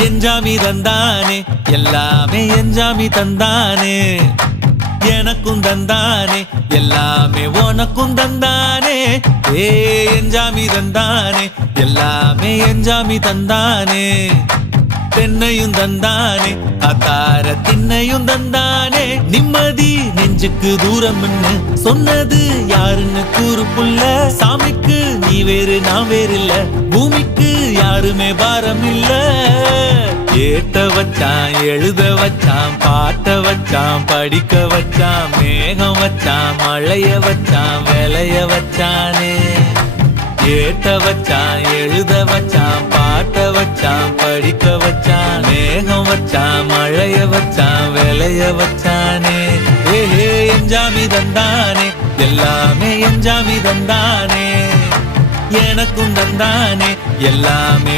எஞ்சாமி தந்தானே எல்லாமே எஞ்சாமி தந்தானே எனக்கும் தந்தானே எல்லாமே உனக்கும் தந்தானே ஏ எஞ்சாமி தந்தானே எல்லாமே எஞ்சாமி தந்தானே தென்னையும் தந்தானே அத்தார திண்ணையும் தந்தானே நிம்மதி நெஞ்சுக்கு தூரம் சொன்னது யாருன்னு கூறு புள்ள சாமிக்கு நீ வேறு நான் வேறு இல்ல பூமிக்கு யாருமே பாரம் இல்ல ஏத்த வச்சான் எழுத வச்சான் பாட்ட வச்சான் படிக்க வச்சான் மேகம் வச்சான் மழைய வச்சான் விளைய வச்சானே ஏத்த வச்சான் எழுத வச்சான் பாட்ட வச்சான் படிக்க வச்சான் மேகம் வச்சான் மழைய வச்சான் விளைய வச்சானே ஏஹே எஞ்சாமி தந்தானே எல்லாமே எஞ்சாமி தந்தானே எனக்கும் தந்தானே எல்லாமே